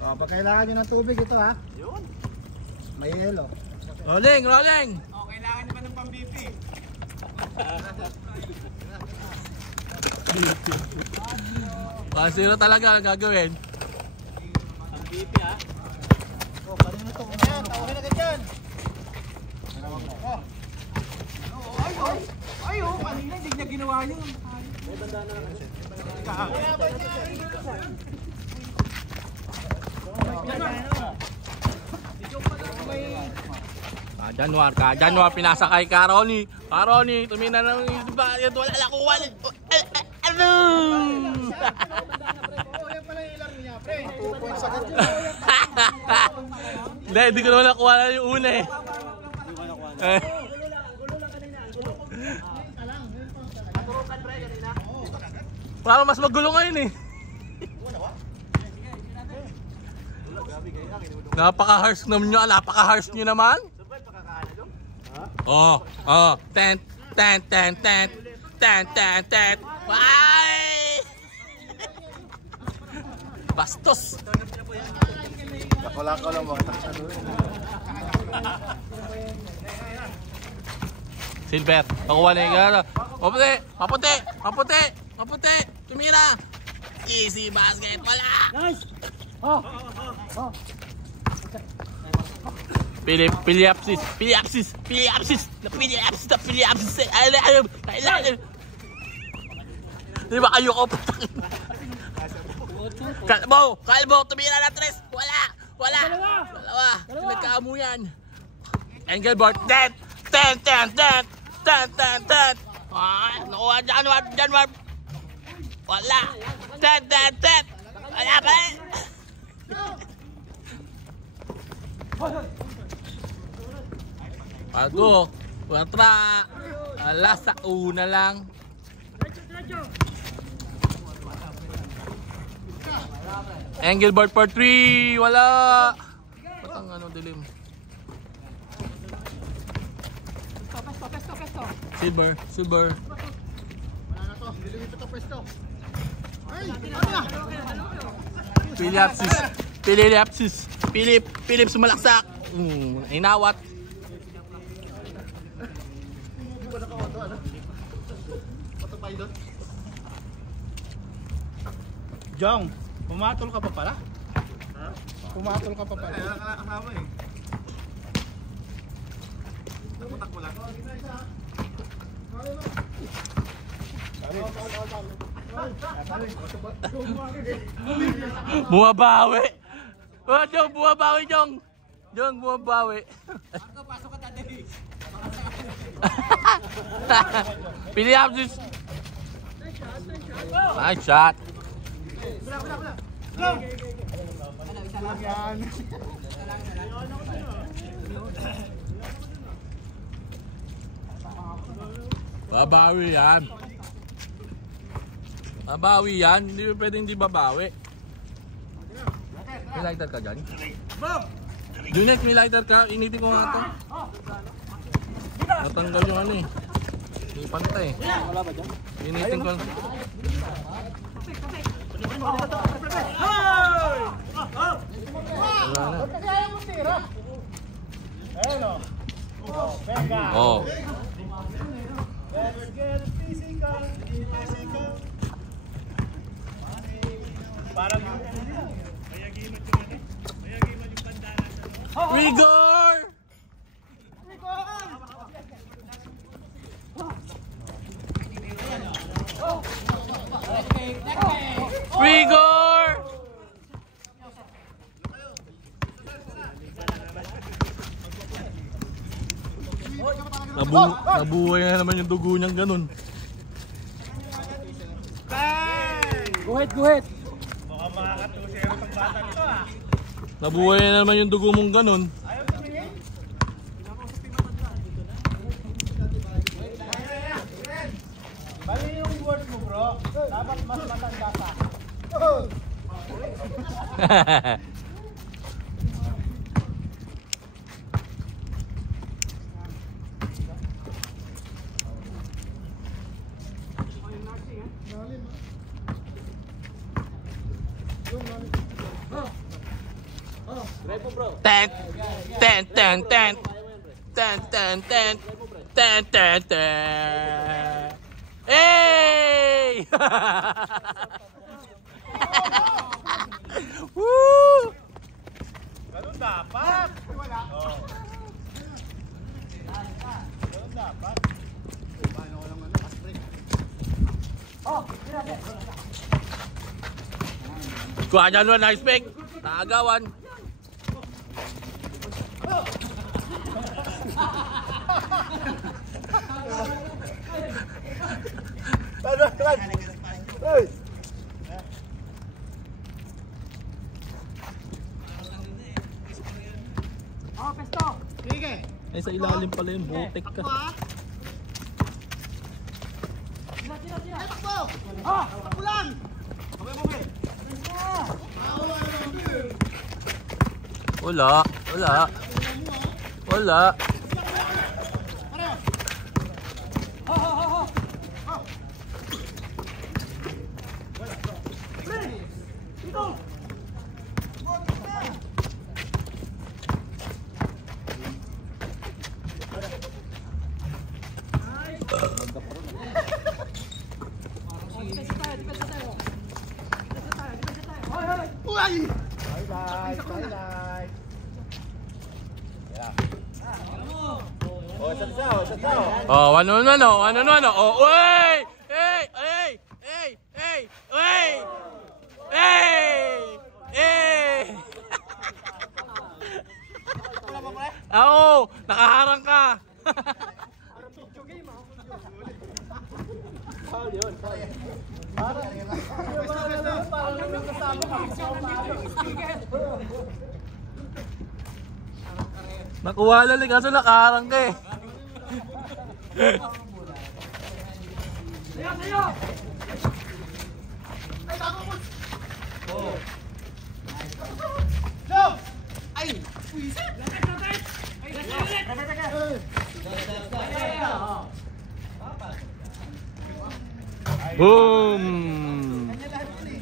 O, pag kailangan nyo ng tubig, ito ha. Yun. May yelo. Rolling, rolling! O, kailangan naman ng pang-BP. Zero talaga ang gagawin. Pang-BP ha. O, parin ito. Ayan, tawagin agad dyan. Ay, kanina hindi niya ginawa yun. May banda na lang kasi. Januar, pinasakay ka, Ronnie. Ronnie, tumina ng isba. Wala lang kuha. Ano? Yan pala yung ilang niya, pre. 2 points agad yun. Hindi ko naman nakuha na yung una eh. Parang mas magulo ngayon eh. Napaka-harsh naman nyo, napaka-harsh nyo naman. Oh, tent. Ay! Bastos. Lako-lako lang mga siya doon. Silver, pakuha na yung gano'n. Maputi. Tumira. Easy basket, wala. Nice! Piliapsis. Di ba kayo ko patang? Kalbo, tumira na 3. Wala. Dalawa. Nagkaamu yan. Engelbert, ten. Nakuha Januar. Wala. Ten. Wala pa eh. Bago, 4. Alas sa una lang. Engelbert for 3. Wala. Patang ano dilim. Silver. Wala na to. Nililipit ito pwesto. Ay! Piliapsis. Philip sumalaksak. Inawat. Jong, pumatol ka pa pala? Ha? Pumatol ka pa pala? Wala ka kasama eh. Naputak mo lang. Bumabawi. Jong, bumabawi, Jong. Bumabawi. Pasok ka dadali. Piliapsis. Nice shot. Babawi yan. Hindi pwedeng hindi babawi. May lighter ka dyan? Junet, may lighter ka? Initin ko nga ito. Natanggal yung ano eh. Hindi pantay. Wala ba dyan? Initin ko. Wala na. Oh. Let's get physical. Parang yung Rigor! Rigor! Nabuhay na naman yung dugo niyang ganun. Guhit! baka makakatusi ang pagbata nito ah. Nabuhay na naman yung dugo mong ganun. Ayaw tumingin. Bali yung words mo bro. Dapat mas matanda ka. Ten, ten, ten, ten. Ten, ten, ten. Ten, ten, ten. Hey! Woo! Ganun dapat. Wala. Oh. Ganun dapat. Paano ko lang fast break. Kuha dyan mo, nice pick. Tagawan. Hey! Oh, pesto. Sige. Ay, sa ilalim pala yun. Butik ka. Takbo! Ah! Takbo lang! Wala. Wala. Wala. Oh, ano. Oh, wey! Hey! Hey! Hey! Hey! Hey! Hey! Hey! Oo, nakaharang ka. Nakuha lang kaso nakaharang ka eh. Boom!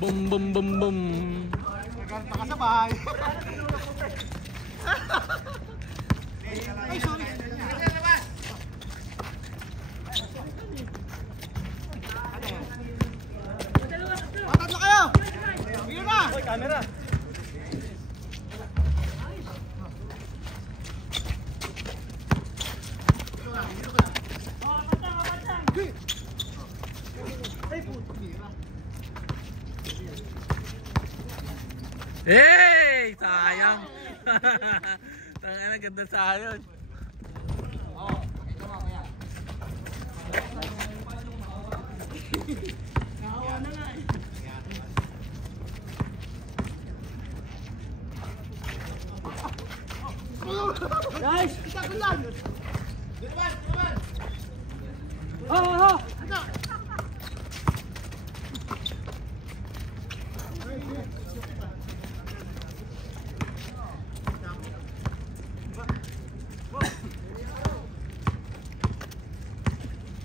Boom, boom, boom, boom. Pakasabay. Ay, sorry. Tatlo kayo. Bigyan na. Hoy, camera. Hey! Sayang! Tangina, ganda sayang. Guys! Dinaman! Dinaman! Oh!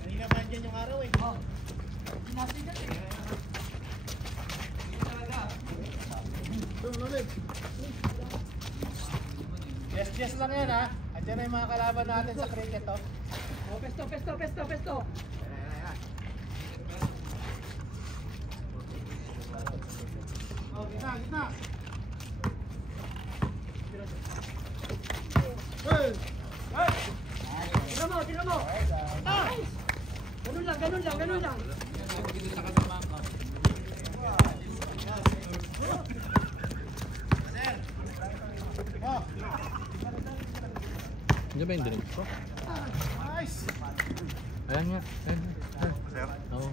Kanina ba dyan yung araw eh? Yes lang yan ha. Andiyan na yung mga kalaban natin sa cricket oh. Oh, pesto! Oh, gitna! Tira mo! Ganun lang! Oh, Hindi ba yung drink ko? nice! Ayan nga. Ayan. Oo.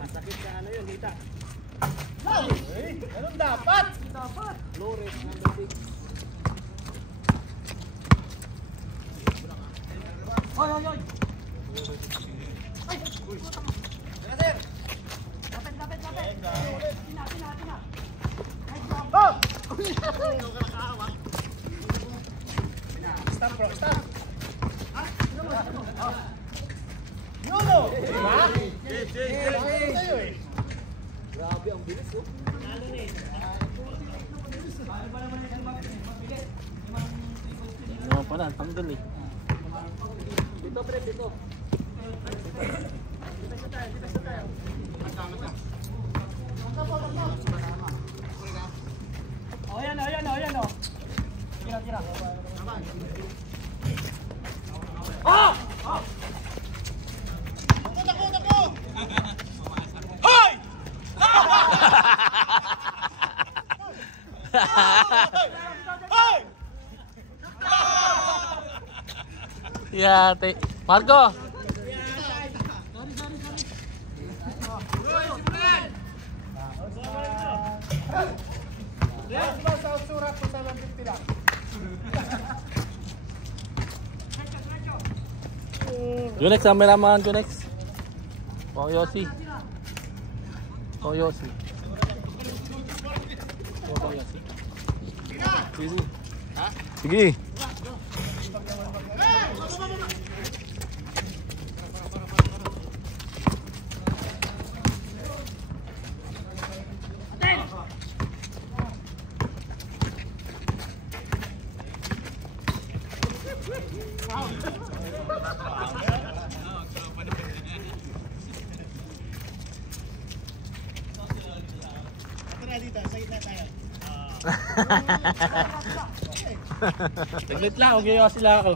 Masakit ka ano yun, dita. Ganun dapat! Flores, number 6. Hoy! Oh! Stop bro, stop! Grabe ang bilis oh. Ano pala, tanggal eh. Dito pre, dito. Oh, yan, oh, yan, oh, yan, oh. Tira, tira. Oh! Oh! Tako! Hoy! Hoy! Yate. Marco! Sa surat ko sa 150 lang. Junex, ang meraman, Junex. Oh, Yossi. Oh, Yossi. Oh, Yossi. Sige. Sige. Saglit lang, okay sila ako.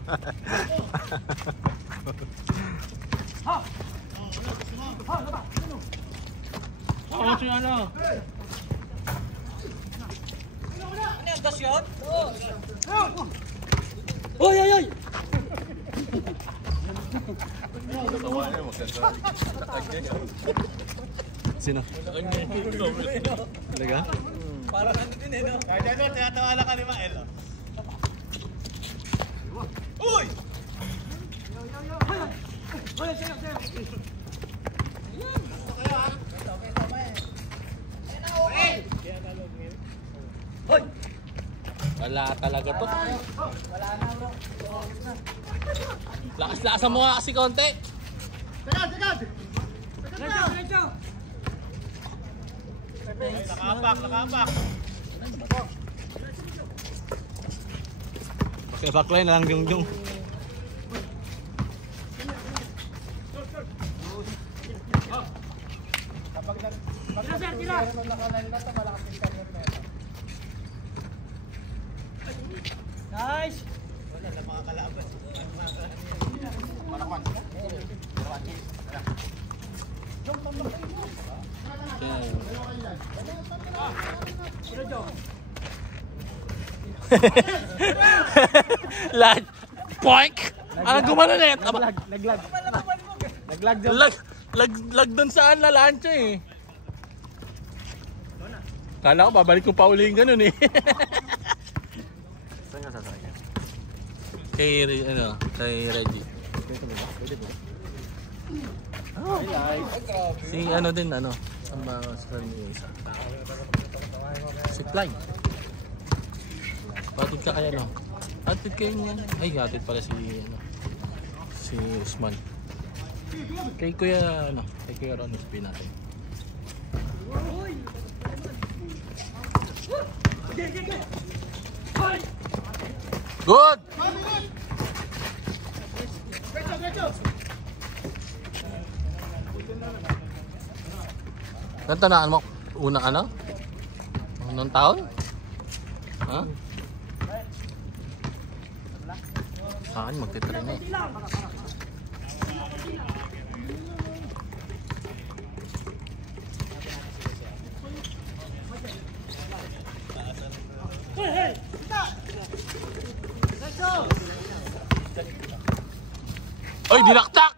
Ano si ano? Ano yung gas yun? Oy, oy, oy! Sino? Talaga? Parang ano din eh no? Kaya dyan, tinatawa lang ka ni Mael. Uy! Wala talaga to. Lakas-lakasan mo nga kasi konti. Sagad! Nakapak. Baklay na lang yung. Kapag nakaline na ito, malakas yung carrier na ito. Nice! Wala na mga kalaban. Malakwan. Lag. Poink! Ano gumano na yan? Naglag. Lag doon saan na lancha eh. Kala ko babalik ko pa uli yung ganun eh. Saan nga sasakyan? Kay Reggie. Oh. Si ano din ano, ang mga story niyo isa. Si Fly. Patid ka kaya no? Patid kayo niyan. Ay, hatid pala si ano. Si Usman. Kay Kuya ano, kay Kuya Ron sabihin natin. Good! Nantanaan mo unang ano? Unang taon? Ha? Saan magtitry na eh. Oy, dinaktak!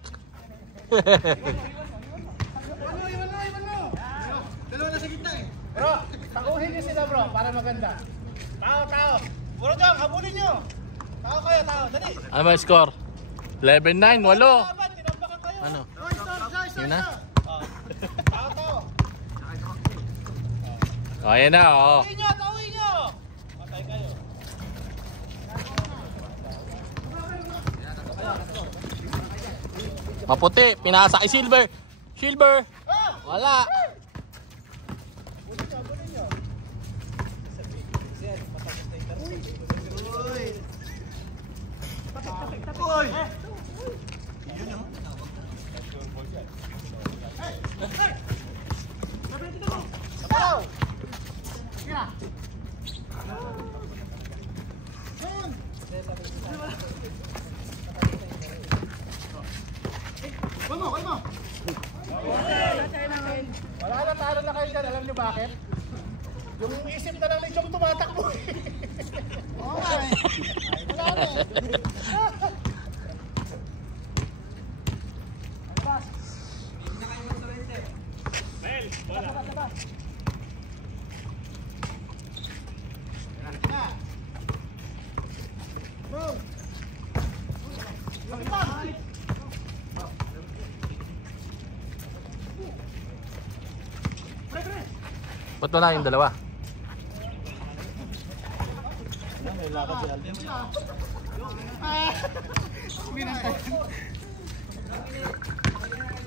Dalawa na sa gitna eh. Bro, takuhin niyo sila bro, para maganda. Tao. Puro dyan, habulin niyo. Tao kayo, dali. Ano ba yung score? 11-9, walo. Tinambakan kayo. Ano? Joy. Yun na? Tao. O, ayan na, o. Tawin niyo. Matay kayo. Maputi, pinasa kay Silver. Silver! Wala. Boy! Sabaw! Kira! Yun! Kaya mo! Wala na, talo na kayo dyan. Alam niyo bakit? Yung isip na lang ni Chong tumatakbo eh. Oo nga eh. Wala na eh. Ba't wala yung dalawa? May lakad si Alvin.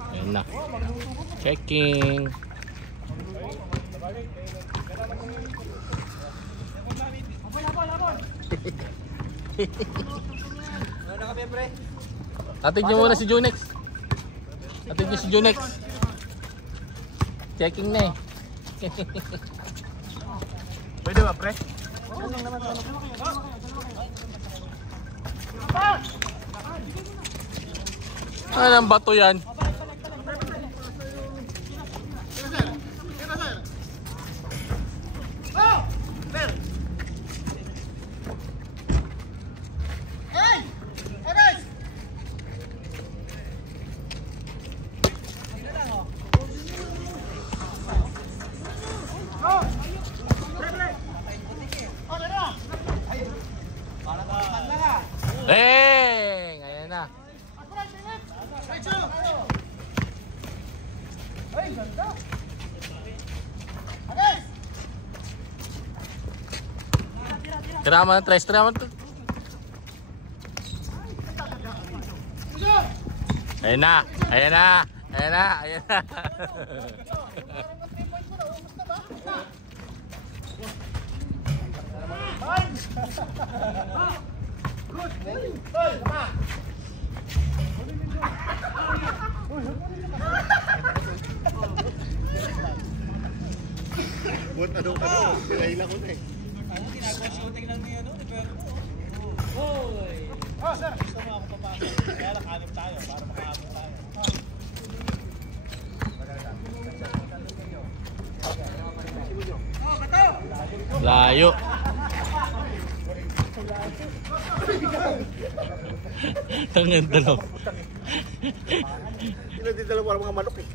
Ayun na. Checking. Atid nyo muna si Junex. Atid nyo si Junex. Checking na eh. Pwede ba, pre? Anong bato yan? Eh, ayan na. Ay, ganda. Tira mo ng tres, tira mo. Ayan na, ayan na, ayan na, ayan na. Buat ano, sirain ako na eh. Ano ginagawa shooting lang ni ano, ni Verbo. Oh, sir. Gusto mo ako papasok. Kaya lang hanap tayo para makaabot tayo. Layo. Tangan dalaw. Sino din dalawa mga manok eh.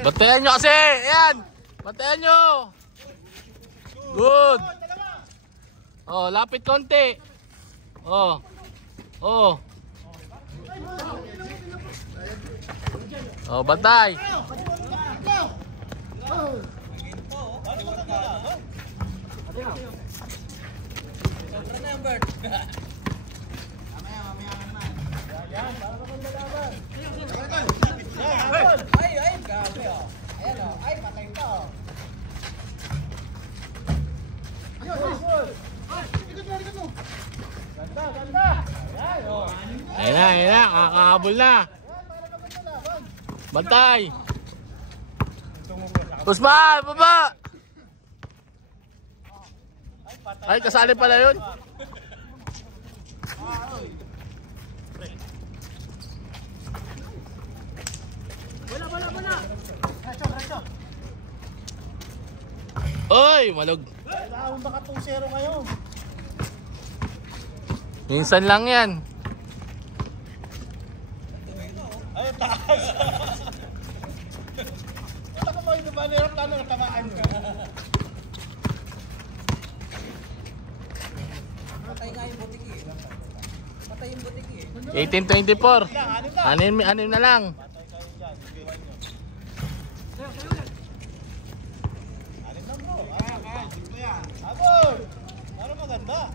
Bantayan nyo kasi! Ayan! Bantayan nyo! Good! Oh, lapit konti. Oh. Oh. Oh, bantay. Sobra na yung bird. Ay, grabe oh. Ayan oh, ay patay pa oh. Ayan na, ayan na. Kakahabol na. Bantay. Usman, baba! Ay, kasali pala yun. Oy, malog. Kailangan baka 2-0 kayo. Minsan lang yan. Ay, taas. Ito ko mo yung banero plano na tamaan ko. Patay nga yung butiki eh. Patay yung butiki eh. 18-24. Anim na lang. Patay kayo dyan, ibiwan nyo. Anim lang bro. Kaya, simple yan. Abol! Para maganda.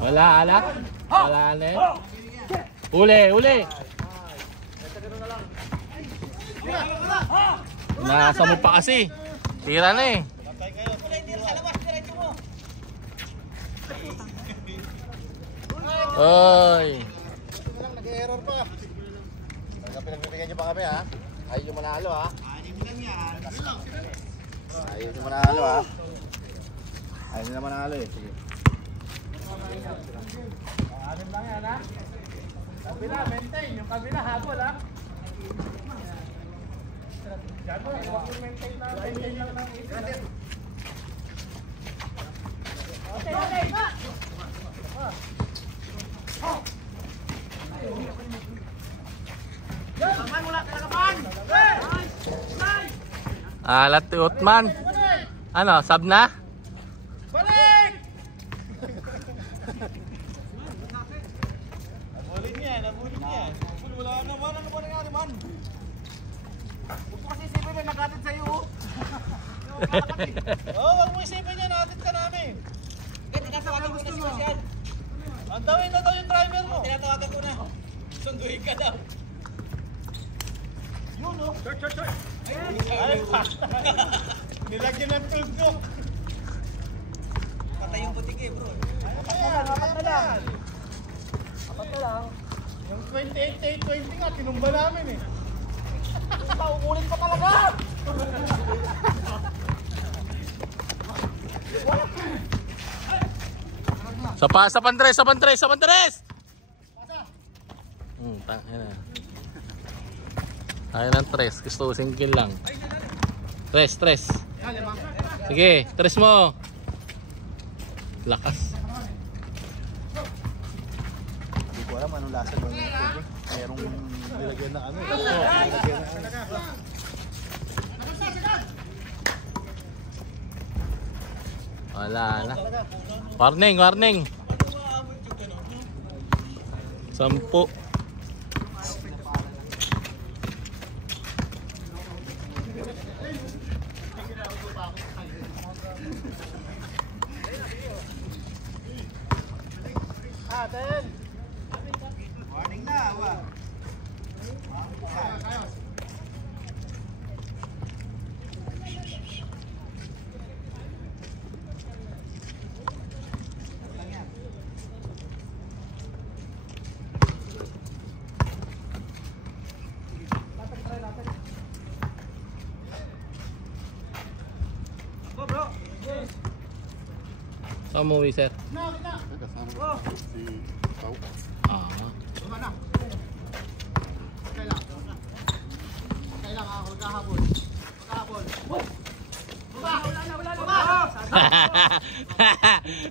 Wala, anak? Wala, anak? Uli, uli! Nasa mo pa kasi. Tira na eh. Oy. Nag-error pa. Pinagbibigyan niyo pa kami ha. Ayaw niyo manalo ha. Ayaw niyo manalo ha. Ayaw niyo manalo eh. Sige. Anim lang yan ha. Kabila, maintain. Yung kabila, habol ha. Diyan mo, huwag yung maintain lang. Maintain lang lang. Okay, okay. Alat ni Utman. Ano, sab na? Balik! Nabulin niya, nabulin niya. Wala naman, ano ba nangyari man? Huwag mo kasi isipin na nag-atid sa'yo. Oo, wag mo isipin niya, na-atid ka namin. Tinatawagan ko na si Marcial. Antawin na daw yung driver mo. Tinatawagan ko na. Sunduin ka daw. Yun o. Short. Ay, basta. Nilagyan ng tube ko. Patay yung butik eh, bro. Apat na lang. Yung 28-8-20 nga, tinumba namin eh. Ulit pa talaga! Sa pantres! Tangin na. Ayaw ng tres. Gusto ko single lang. Tres. Sige, tres mo. Lakas. Hindi ko alam anong lasa ng tubig. Merong nilagyan na ano. Nilagyan na ano. Wala na. Warning. 10. Aten! Warning na, wa. Saan mo, sir? Kasama si Pau. Baba na. Kailang ako magkahabol.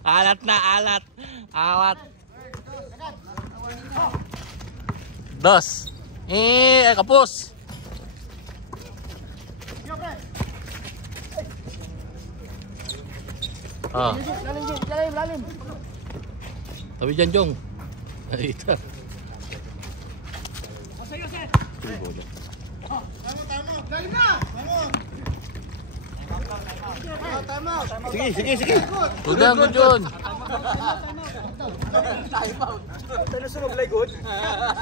Alat na, alat. Awat. Dos. Kapus. Ah. Lalim. Tabi dyan, Jong. Ay, ito. Tama. Lalim na. Tama. Sige. Good yun. Ano sumaglay good?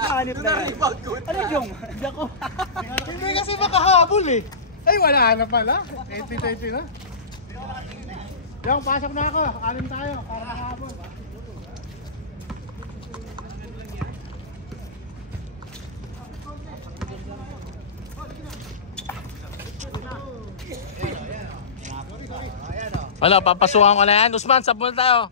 Hanip na yan. Ano yung? Hindi ako. Hindi kasi makahabol eh. Ay, wala na pala. 80-20 na. Yung, pasok na ako. Anim tayo. Para makahabol. Ano, papasukan ko na yan. Usman, sab muna tayo.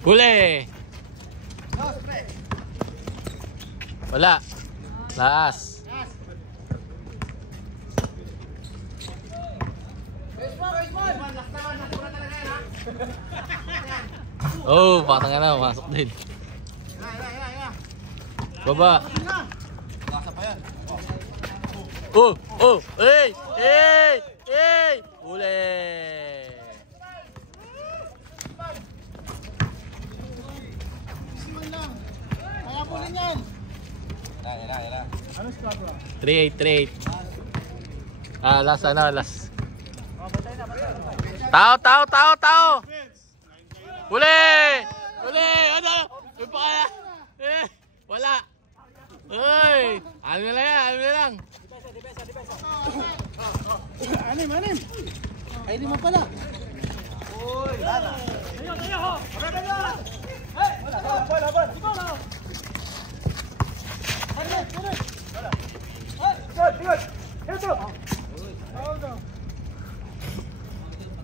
Huli. Wala. Last. Oh, parang ano, masok din. Baba. Oh! Oh! Hey! Hey! Hey! Uli! Siman lang. Kaya pulin yan. Ano score bro? 3-8. Last ano, last. Tao! Uli! Uli! Ano? May pa kaya? Wala! Uy! Ano na lang? Anim. Ay, di mo pala.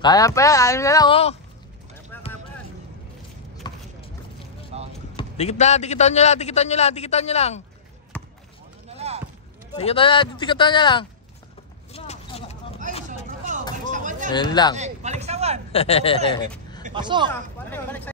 Kaya pa yan, ano na lang oh. Dikitan nyo lang. Dikitan nyo lang. Ayun lang. Pasok.